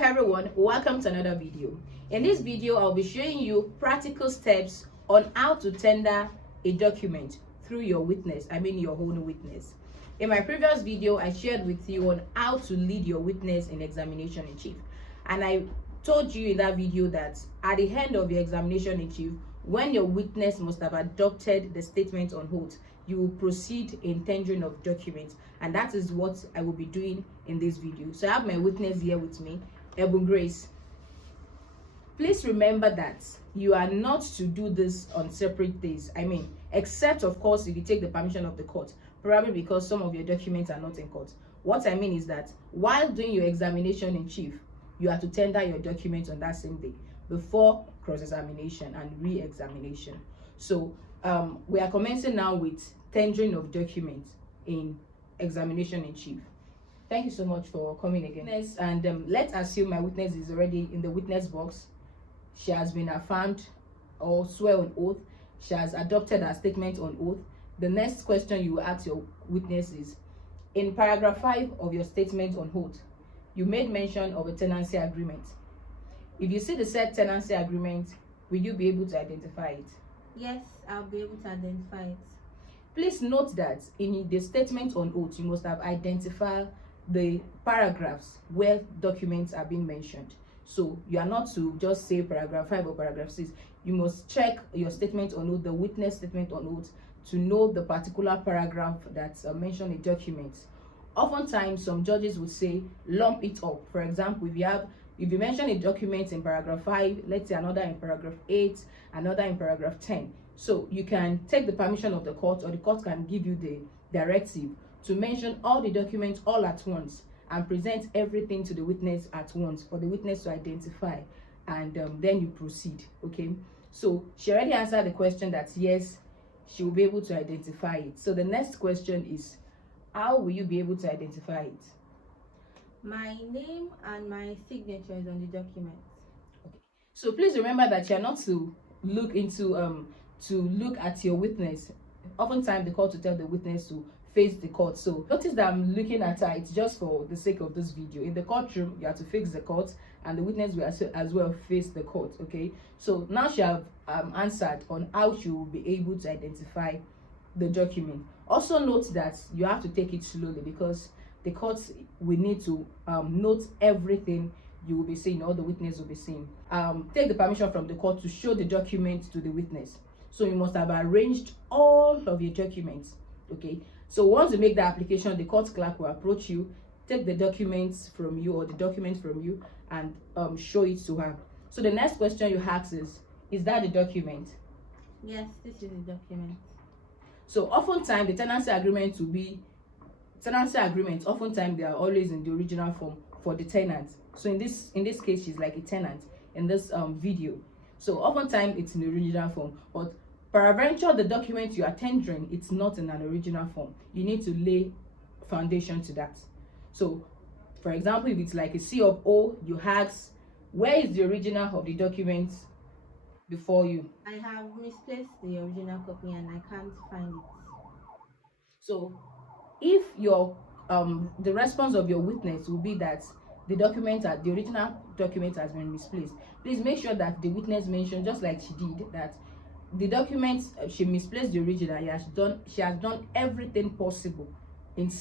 everyone, welcome to another video. In this video I'll be showing you practical steps on how to tender a document through your witness, your own witness. In my previous video I shared with you on how to lead your witness in examination in chief, and I told you in that video that at the end of your examination in chief, when your witness must have adopted the statement on oath, you will proceed in tendering of documents, and that is what I will be doing in this video. So I have my witness here with me, Ebun Grace. Please remember that you are not to do this on separate days. Except of course if you take the permission of the court, probably because some of your documents are not in court. What I mean is that while doing your examination in chief, you are to tender your documents on that same day before cross-examination and re-examination. So we are commencing now with tendering of documents in examination in chief. Thank you so much for coming again. And let's assume my witness is already in the witness box. She has been affirmed or swear on oath. She has adopted her statement on oath. The next question you will ask your witness is, in paragraph 5 of your statement on oath, you made mention of a tenancy agreement. If you see the said tenancy agreement, will you be able to identify it? Yes, I'll be able to identify it. Please note that in the statement on oath, you must have identified the paragraphs where documents are being mentioned. So you are not to just say paragraph 5 or paragraph 6. You must check your statement on oath, the witness statement on oath, to know the particular paragraph that's mentioned in documents. Oftentimes, some judges would say lump it up. For example, if you mention a document in paragraph 5, let's say another in paragraph 8, another in paragraph 10. So you can take the permission of the court, or the court can give you the directive to mention all the documents all at once and present everything to the witness at once for the witness to identify, and then you proceed. Okay, so she already answered the question that yes, she will be able to identify it. So the next question is, how will you be able to identify it? My name and my signature is on the document. Okay, so please remember that you're not to look at your witness. Oftentimes the court will tell the witness to face the court. So notice that I'm looking at her. It's just for the sake of this video. In the courtroom, you have to face the court, and the witness will as well face the court. Okay, so now she have answered on how she will be able to identify the document. Also note that you have to take it slowly, because the court will need to note everything you will be saying, or the witness will be saying. Take the permission from the court to show the document to the witness. So you must have arranged all of your documents. Okay, so once you make the application, the court clerk will approach you, take the documents from you, or the document from you, and show it to her. So the next question you ask is that the document? Yes, this is the document. So oftentimes the tenancy agreement will be oftentimes they are always in the original form for the tenant. So in this case, she's like a tenant in this video. So oftentimes it's in the original form, but peradventure the document you are tendering, it's not in an original form. You need to lay foundation to that. So for example, if it's like a C of O, you ask, where is the original of the document before you? I have misplaced the original copy and I can't find it. So if your the response of your witness will be that the original document has been misplaced, please make sure that the witness mentioned, just like she did, that the document she misplaced the original. She has done everything possible in to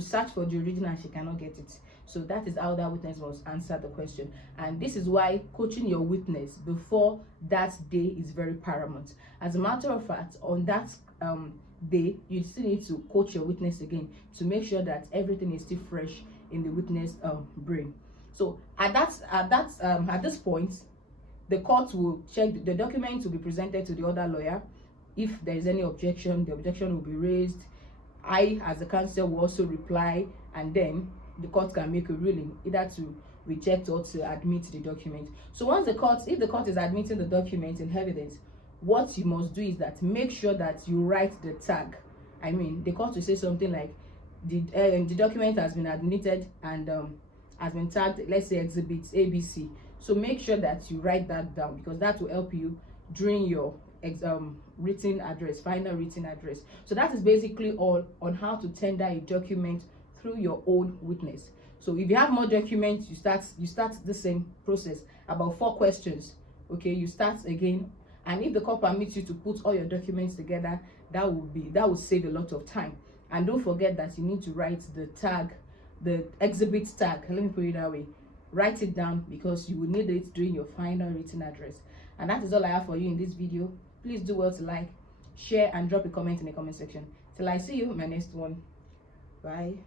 search for the original, and she cannot get it. So that is how that witness must answer the question, and this is why coaching your witness before that day is very paramount. As a matter of fact, on that day, you still need to coach your witness again to make sure that everything is still fresh in the witness brain. So at this point, the court will check the document to be presented to the other lawyer. If there is any objection, the objection will be raised. I, as the counsel, will also reply, and then the court can make a ruling either to reject or to admit the document. So if the court is admitting the document in evidence, what you must do is that make sure that you write the tag. The court will say something like, the document has been admitted and has been tagged, let's say exhibit ABC. So make sure that you write that down, because that will help you during your final written address. So that is basically all on how to tender a document through your own witness. So if you have more documents, you start the same process, about 4 questions. Okay, you start again, and if the court permits you to put all your documents together, that will save a lot of time. And don't forget that you need to write the tag, the exhibit tag, let me put it that way. Write it down, because you will need it during your final written address. And that is all I have for you in this video. Please do well to like, share, and drop a comment in the comment section. Till I see you in my next one. Bye.